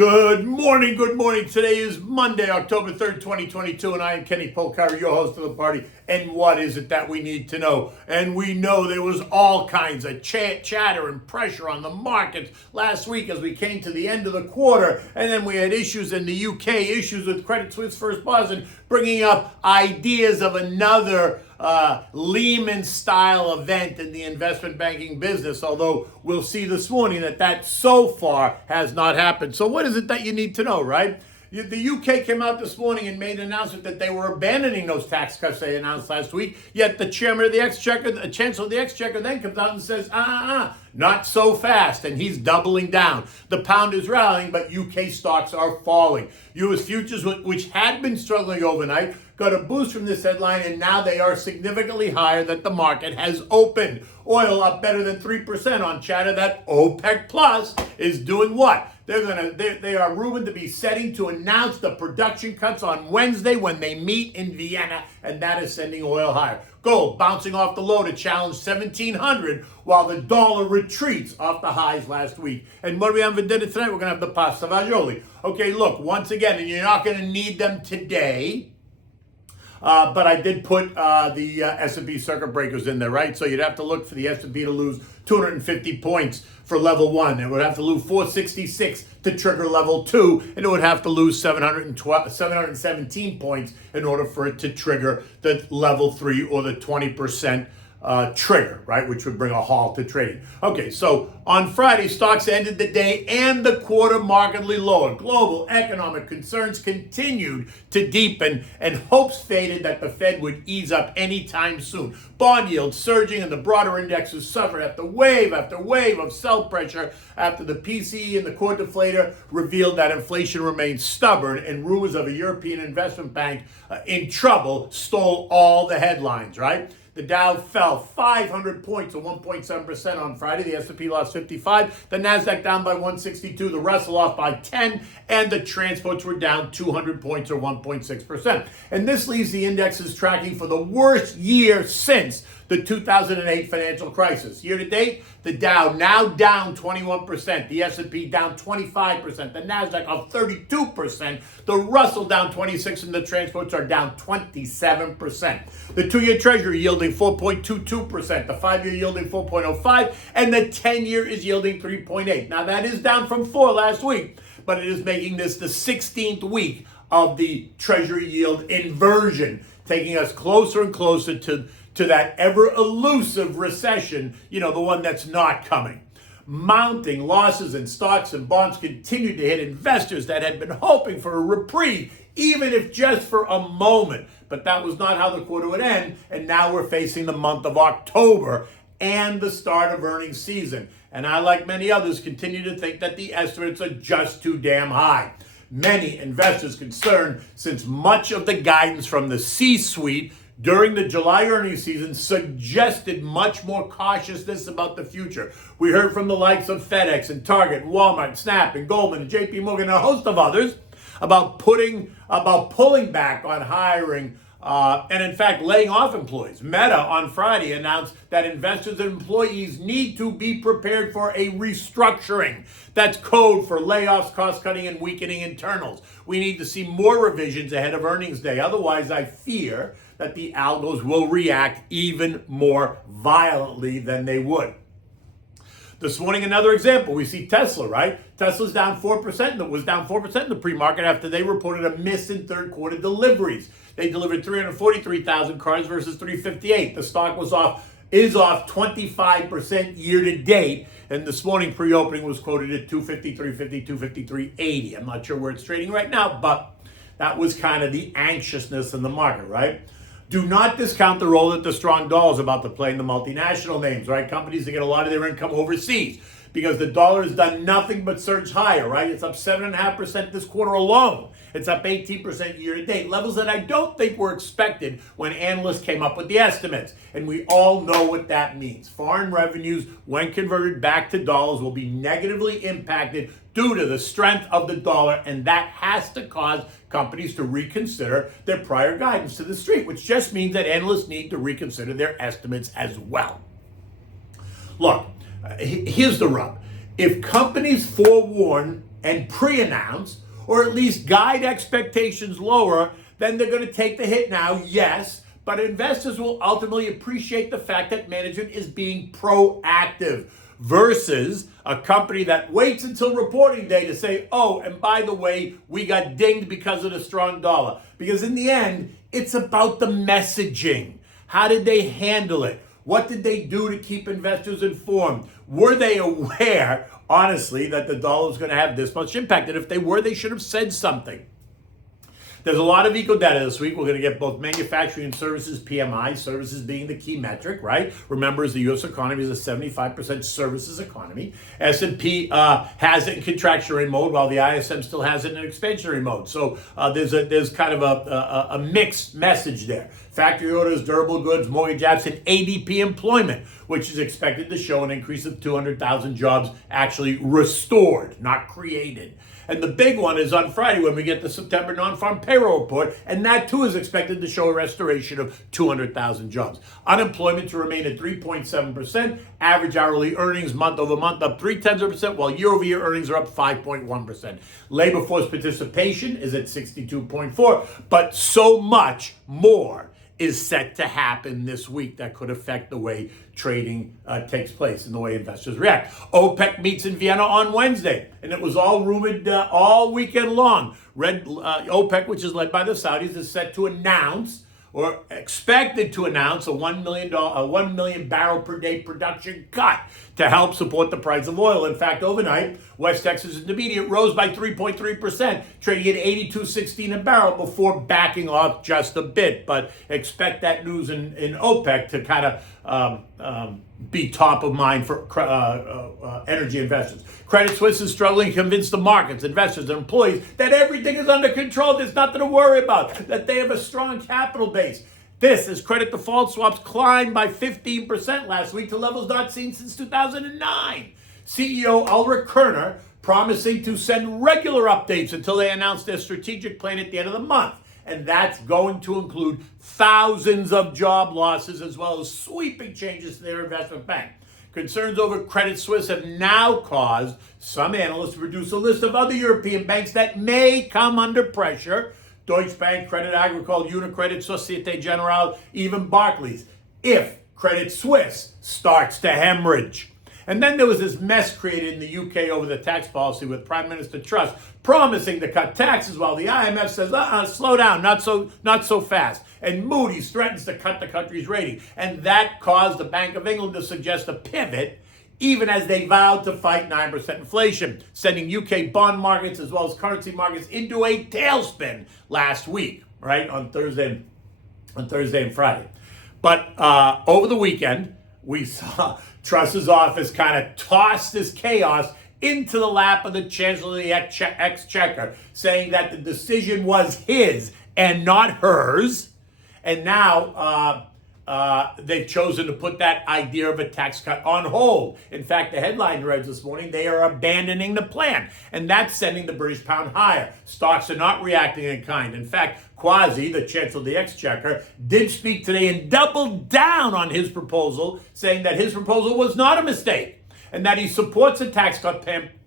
Good morning, good morning. Today is Monday, October 3rd, 2022, and I am Kenny Polcari, your host of the party. And what is it that we need to know? And we know there was all kinds of chatter and pressure on the markets last week as we came to the end of the quarter. And then we had issues in the UK, issues with Credit Suisse First Boston, bringing up ideas of another Lehman-style event in the investment banking business, although we'll see this morning that so far has not happened. So what is it that you need to know, right? The UK came out this morning and made an announcement that they were abandoning those tax cuts they announced last week, yet the chairman of the Exchequer, the chancellor of the Exchequer, then comes out and says, not so fast, and he's doubling down. The pound is rallying, but UK stocks are falling. US futures, which had been struggling overnight, got a boost from this headline, and now they are significantly higher that the market has opened. Oil up better than 3% on chatter that OPEC Plus is doing what? They are rumored to be setting to announce the production cuts on Wednesday when they meet in Vienna, and that is sending oil higher. Gold bouncing off the low to challenge 1,700 while the dollar retreats off the highs last week. And what do we have for dinner tonight? We're going to have the Pasta Faggioli. Okay, look, once again, and you're not going to need them today, but I did put the S&P circuit breakers in there, right? So you'd have to look for the S&P to lose 250 points for level 1. It would have to lose 466 to trigger level 2, and it would have to lose 717 points in order for it to trigger the level 3 or the 20% trigger, right, which would bring a halt to trading. Okay, so on Friday, stocks ended the day and the quarter markedly lower. Global economic concerns continued to deepen, and hopes faded that the Fed would ease up anytime soon. Bond yields surging, and the broader indexes suffered after wave of sell pressure after the PCE and the core deflator revealed that inflation remains stubborn, and rumors of a European investment bank in trouble stole all the headlines, right? The Dow fell 500 points or 1.7% on Friday. The S&P lost 55. The Nasdaq down by 162. The Russell off by 10. And the transports were down 200 points or 1.6%. And this leaves the indexes tracking for the worst year since the 2008 financial crisis. Year to date, the Dow now down 21%, the S&P down 25%, the Nasdaq up 32%, the Russell down 26%, and the transports are down 27%. The 2-year Treasury yielding 4.22%, the 5-year yielding 4.05%, and the 10-year is yielding 3.8%. Now that is down from 4 last week, but it is making this the 16th week of the Treasury yield inversion, taking us closer and closer to that ever elusive recession, the one that's not coming. Mounting losses in stocks and bonds continued to hit investors that had been hoping for a reprieve, even if just for a moment. But that was not how the quarter would end, and now we're facing the month of October and the start of earnings season. And I, like many others, continue to think that the estimates are just too damn high. Many investors concerned, since much of the guidance from the C-suite during the July earnings season suggested much more cautiousness about the future. We heard from the likes of FedEx and Target, and Walmart, and Snap, and Goldman, and JP Morgan, and a host of others about pulling back on hiring and in fact laying off employees. Meta on Friday announced that investors and employees need to be prepared for a restructuring. That's code for layoffs, cost-cutting, and weakening internals. We need to see more revisions ahead of earnings day. Otherwise, I fear that the algos will react even more violently than they would. This morning, another example. We see Tesla, right? Tesla's down 4%, and it was down 4% in the pre-market after they reported a miss in third quarter deliveries. They delivered 343,000 cars versus 358. The stock is off 25% year to date, and this morning pre-opening was quoted at 253.50, 253.80. I'm not sure where it's trading right now, but that was kind of the anxiousness in the market, right? Do not discount the role that the strong dollar is about to play in the multinational names, right? Companies that get a lot of their income overseas, because the dollar has done nothing but surge higher, right? It's up 7.5% this quarter alone. It's up 18% year to date, levels that I don't think were expected when analysts came up with the estimates. And we all know what that means. Foreign revenues, when converted back to dollars, will be negatively impacted due to the strength of the dollar, and that has to cause companies to reconsider their prior guidance to the street, which just means that analysts need to reconsider their estimates as well. Look, here's the rub. If companies forewarn and pre-announce, or at least guide expectations lower, then they're going to take the hit now, yes, but investors will ultimately appreciate the fact that management is being proactive versus a company that waits until reporting day to say, oh, and by the way, we got dinged because of the strong dollar. Because in the end, it's about the messaging. How did they handle it? What did they do to keep investors informed? Were they aware, honestly, that the dollar was going to have this much impact? And if they were, they should have said something. There's a lot of eco data this week. We're going to get both manufacturing and services PMI, services being the key metric, right? Remember, as the U.S. economy is a 75% services economy. S&P has it in contractionary mode, while the ISM still has it in expansionary mode. So there's kind of a mixed message there. Factory orders, durable goods, mortgage apps, and ADP employment, which is expected to show an increase of 200,000 jobs actually restored, not created. And the big one is on Friday when we get the September non-farm payroll report, and that too is expected to show a restoration of 200,000 jobs. Unemployment to remain at 3.7%, average hourly earnings month over month up 0.3%, while year-over-year earnings are up 5.1%. Labor force participation is at 62.4%, but so much more is set to happen this week that could affect the way trading takes place and the way investors react. OPEC meets in Vienna on Wednesday, and it was all rumored all weekend long. OPEC, which is led by the Saudis, is set to announce or expected to announce a 1 million barrel per day production cut to help support the price of oil. In fact, overnight, West Texas Intermediate rose by 3.3%, trading at $82.16 a barrel before backing off just a bit. But expect that news in OPEC to kind of be top of mind for energy investors. Credit Suisse is struggling to convince the markets, investors, and employees that everything is under control. There's nothing to worry about, that they have a strong capital base. This as credit default swaps climbed by 15% last week to levels not seen since 2009. CEO Ulrich Kerner promising to send regular updates until they announce their strategic plan at the end of the month. And that's going to include thousands of job losses as well as sweeping changes to their investment bank. Concerns over Credit Suisse have now caused some analysts to produce a list of other European banks that may come under pressure. Deutsche Bank, Credit Agricole, Unicredit, Societe Generale, even Barclays, if Credit Suisse starts to hemorrhage. And then there was this mess created in the UK over the tax policy with Prime Minister Truss promising to cut taxes while the IMF says, slow down, not so fast. And Moody's threatens to cut the country's rating. And that caused the Bank of England to suggest a pivot, even as they vowed to fight 9% inflation, sending UK bond markets as well as currency markets into a tailspin last week, right, on Thursday and Friday. But over the weekend, we saw Truss's office kind of toss this chaos into the lap of the Chancellor of the Exchequer, saying that the decision was his and not hers. And now they've chosen to put that idea of a tax cut on hold. In fact, the headline reads this morning, they are abandoning the plan. And that's sending the British pound higher. Stocks are not reacting in kind. In fact, Kwasi, the Chancellor of the Exchequer, did speak today and doubled down on his proposal, saying that his proposal was not a mistake and that he supports the tax cut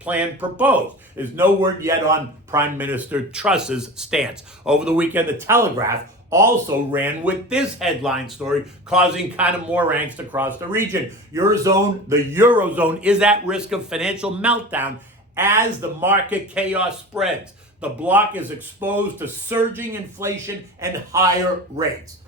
plan proposed. There's no word yet on Prime Minister Truss's stance. Over the weekend, The Telegraph also ran with this headline story, causing kind of more angst across the region. The Eurozone is at risk of financial meltdown as the market chaos spreads. The bloc is exposed to surging inflation and higher rates.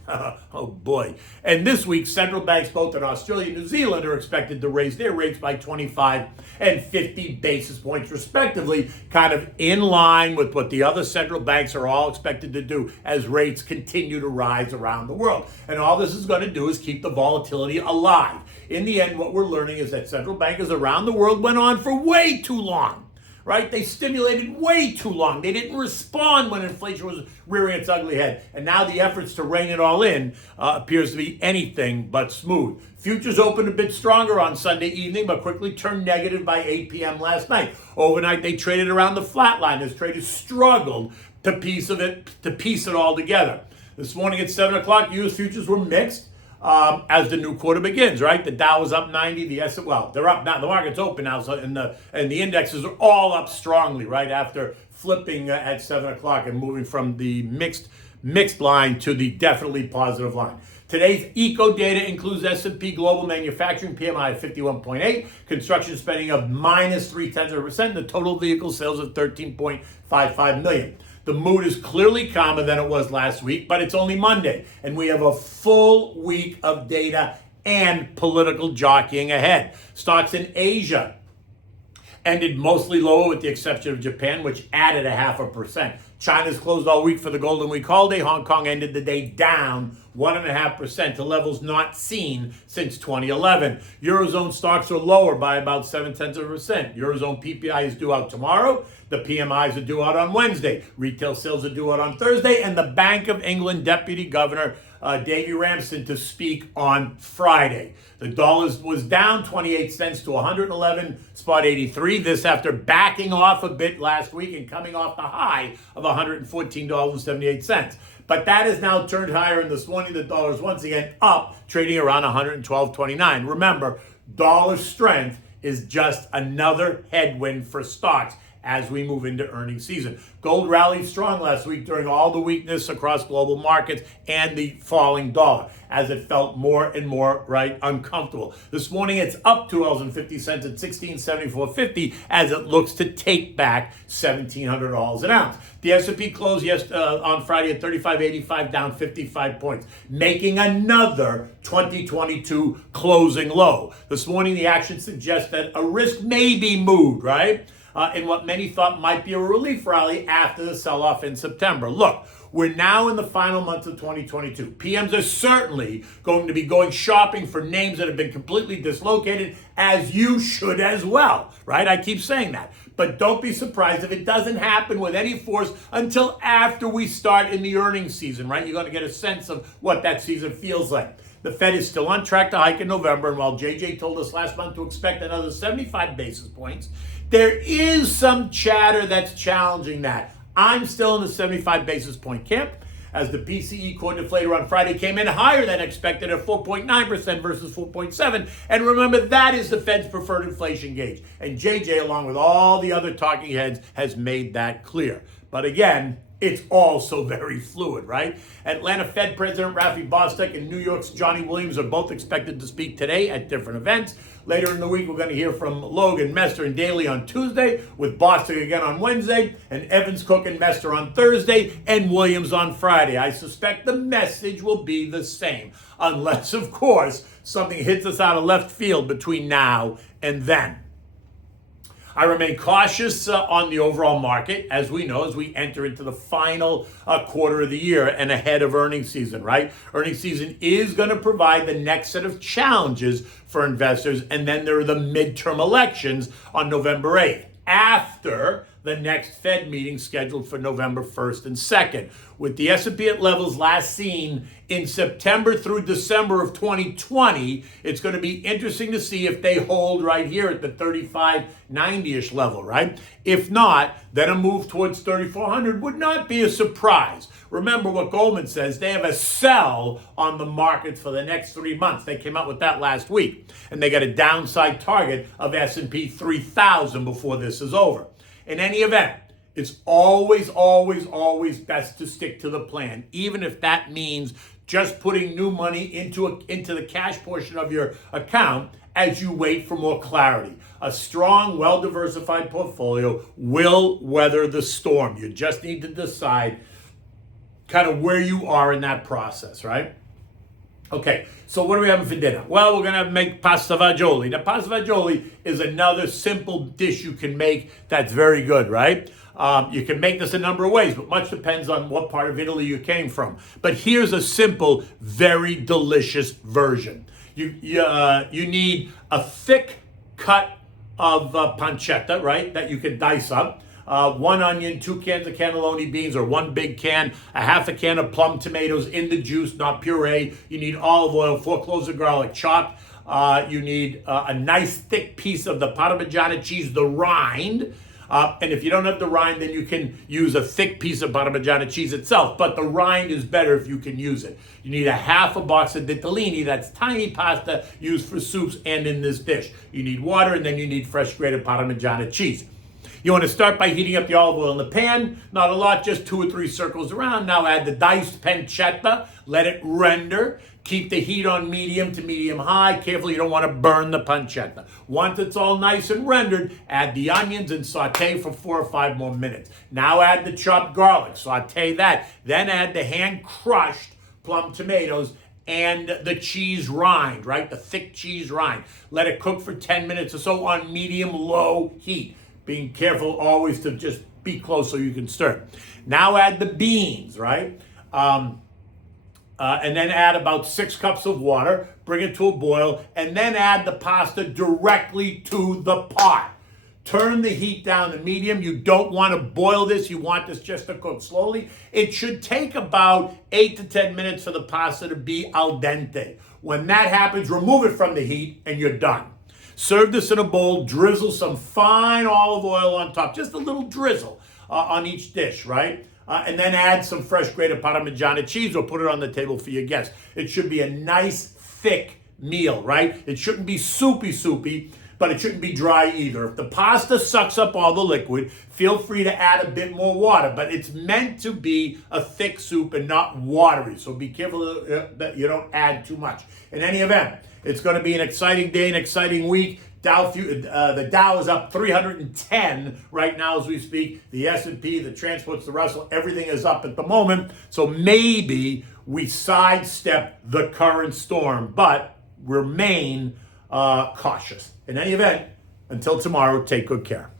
Oh boy. And this week, central banks both in Australia and New Zealand are expected to raise their rates by 25 and 50 basis points respectively, kind of in line with what the other central banks are all expected to do as rates continue to rise around the world. And all this is going to do is keep the volatility alive. In the end, what we're learning is that central bankers around the world went on for way too long. Right? They stimulated way too long. They didn't respond when inflation was rearing its ugly head. And now the efforts to rein it all in appears to be anything but smooth. Futures opened a bit stronger on Sunday evening, but quickly turned negative by 8 p.m. last night. Overnight, they traded around the flat line as traders struggled to piece it all together. This morning at 7 o'clock, U.S. futures were mixed. as the new quarter begins, right? The Dow is up 90, they're up now. The market's open now, so and the indexes are all up strongly, right? After flipping at 7 o'clock and moving from the mixed line to the definitely positive line. Today's eco data includes S&P Global Manufacturing PMI of 51.8, construction spending of minus 0.3%, and the total vehicle sales of 13.55 million. The mood is clearly calmer than it was last week, but it's only Monday, and we have a full week of data and political jockeying ahead. Stocks in Asia ended mostly lower with the exception of Japan, which added 0.5%. China's closed all week for the Golden Week holiday. Hong Kong ended the day down 1.5% to levels not seen since 2011. Eurozone stocks are lower by about 0.7%. Eurozone PPI is due out tomorrow. The PMIs are due out on Wednesday. Retail sales are due out on Thursday. And the Bank of England Deputy Governor Davy Ramsden to speak on Friday. The dollar was down 28 cents to 111.83. This after backing off a bit last week and coming off the high of $114.78. But that has now turned higher, and this morning the dollar is once again up, trading around 112.29. Remember, dollar strength is just another headwind for stocks as we move into earnings season. Gold rallied strong last week during all the weakness across global markets and the falling dollar as it felt more and more uncomfortable. This morning it's up $2.50 at $16.7450 as it looks to take back $1,700 an ounce. The S&P closed on Friday at 35.85, down 55 points, making another 2022 closing low. This morning the action suggests that a risk may be moved, in what many thought might be a relief rally after the sell-off in September. Look, we're now in the final months of 2022. PMs are certainly going to be going shopping for names that have been completely dislocated, as you should as well, right? I keep saying that. But don't be surprised if it doesn't happen with any force until after we start in the earnings season, right? You're going to get a sense of what that season feels like. The Fed is still on track to hike in November, and while JJ told us last month to expect another 75 basis points, there is some chatter that's challenging that. I'm still in the 75 basis point camp, as the PCE core deflator on Friday came in higher than expected at 4.9% versus 4.7%. And remember, that is the Fed's preferred inflation gauge. And JJ, along with all the other talking heads, has made that clear. But again, it's all so very fluid, right? Atlanta Fed President Rafi Bostic and New York's Johnny Williams are both expected to speak today at different events. Later in the week, we're going to hear from Logan, Mester, and Daly on Tuesday, with Bostic again on Wednesday, and Evans, Cook, and Mester on Thursday, and Williams on Friday. I suspect the message will be the same, unless, of course, something hits us out of left field between now and then. I remain cautious on the overall market, as we know, as we enter into the final quarter of the year and ahead of earnings season, right? Earnings season is going to provide the next set of challenges for investors, and then there are the midterm elections on November 8th, after the next Fed meeting scheduled for November 1st and 2nd. With the S&P at levels last seen in September through December of 2020, it's going to be interesting to see if they hold right here at the 3590-ish level, right? If not, then a move towards 3400 would not be a surprise. Remember what Goldman says, they have a sell on the market for the next 3 months. They came out with that last week, and they got a downside target of S&P 3000 before this is over. In any event, it's always, always, always best to stick to the plan, even if that means just putting new money into the cash portion of your account as you wait for more clarity. A strong, well-diversified portfolio will weather the storm. You just need to decide kind of where you are in that process, right? Okay, so what are we having for dinner? Well, we're going to make pasta faggioli. Now, pasta faggioli is another simple dish you can make that's very good, right? You can make this a number of ways, but much depends on what part of Italy you came from. But here's a simple, very delicious version. You need a thick cut of pancetta, right, that you can dice up. 1 onion, 2 cans of cannelloni beans, or 1 big can, a half a can of plum tomatoes in the juice, not puree. You need olive oil, 4 cloves of garlic chopped. You need a nice thick piece of the Parmigiana cheese, the rind. And if you don't have the rind, then you can use a thick piece of Parmigiana cheese itself. But the rind is better if you can use it. You need a half a box of ditalini. That's tiny pasta used for soups and in this dish. You need water, and then you need fresh grated Parmigiana cheese. You want to start by heating up the olive oil in the pan. Not a lot, just 2 or 3 circles around. Now add the diced pancetta. Let it render. Keep the heat on medium to medium high. Careful, you don't want to burn the pancetta. Once it's all nice and rendered, add the onions and saute for 4 or 5 more minutes. Now add the chopped garlic. Saute that. Then add the hand-crushed plum tomatoes and the cheese rind, right? The thick cheese rind. Let it cook for 10 minutes or so on medium-low heat. Being careful always to just be close so you can stir. Now add the beans, right? And then add about 6 cups of water. Bring it to a boil. And then add the pasta directly to the pot. Turn the heat down to medium. You don't want to boil this. You want this just to cook slowly. It should take about 8 to 10 minutes for the pasta to be al dente. When that happens, remove it from the heat and you're done. Serve this in a bowl, drizzle some fine olive oil on top, just a little drizzle on each dish, right? And then add some fresh grated Parmigiana cheese or put it on the table for your guests. It should be a nice, thick meal, right? It shouldn't be soupy, but it shouldn't be dry either. If the pasta sucks up all the liquid, feel free to add a bit more water, but it's meant to be a thick soup and not watery, so be careful that you don't add too much. In any event, it's going to be an exciting day, an exciting week. The Dow is up 310 right now as we speak. The S&P, the transports, the Russell, everything is up at the moment. So maybe we sidestep the current storm, but remain cautious. In any event, until tomorrow, take good care.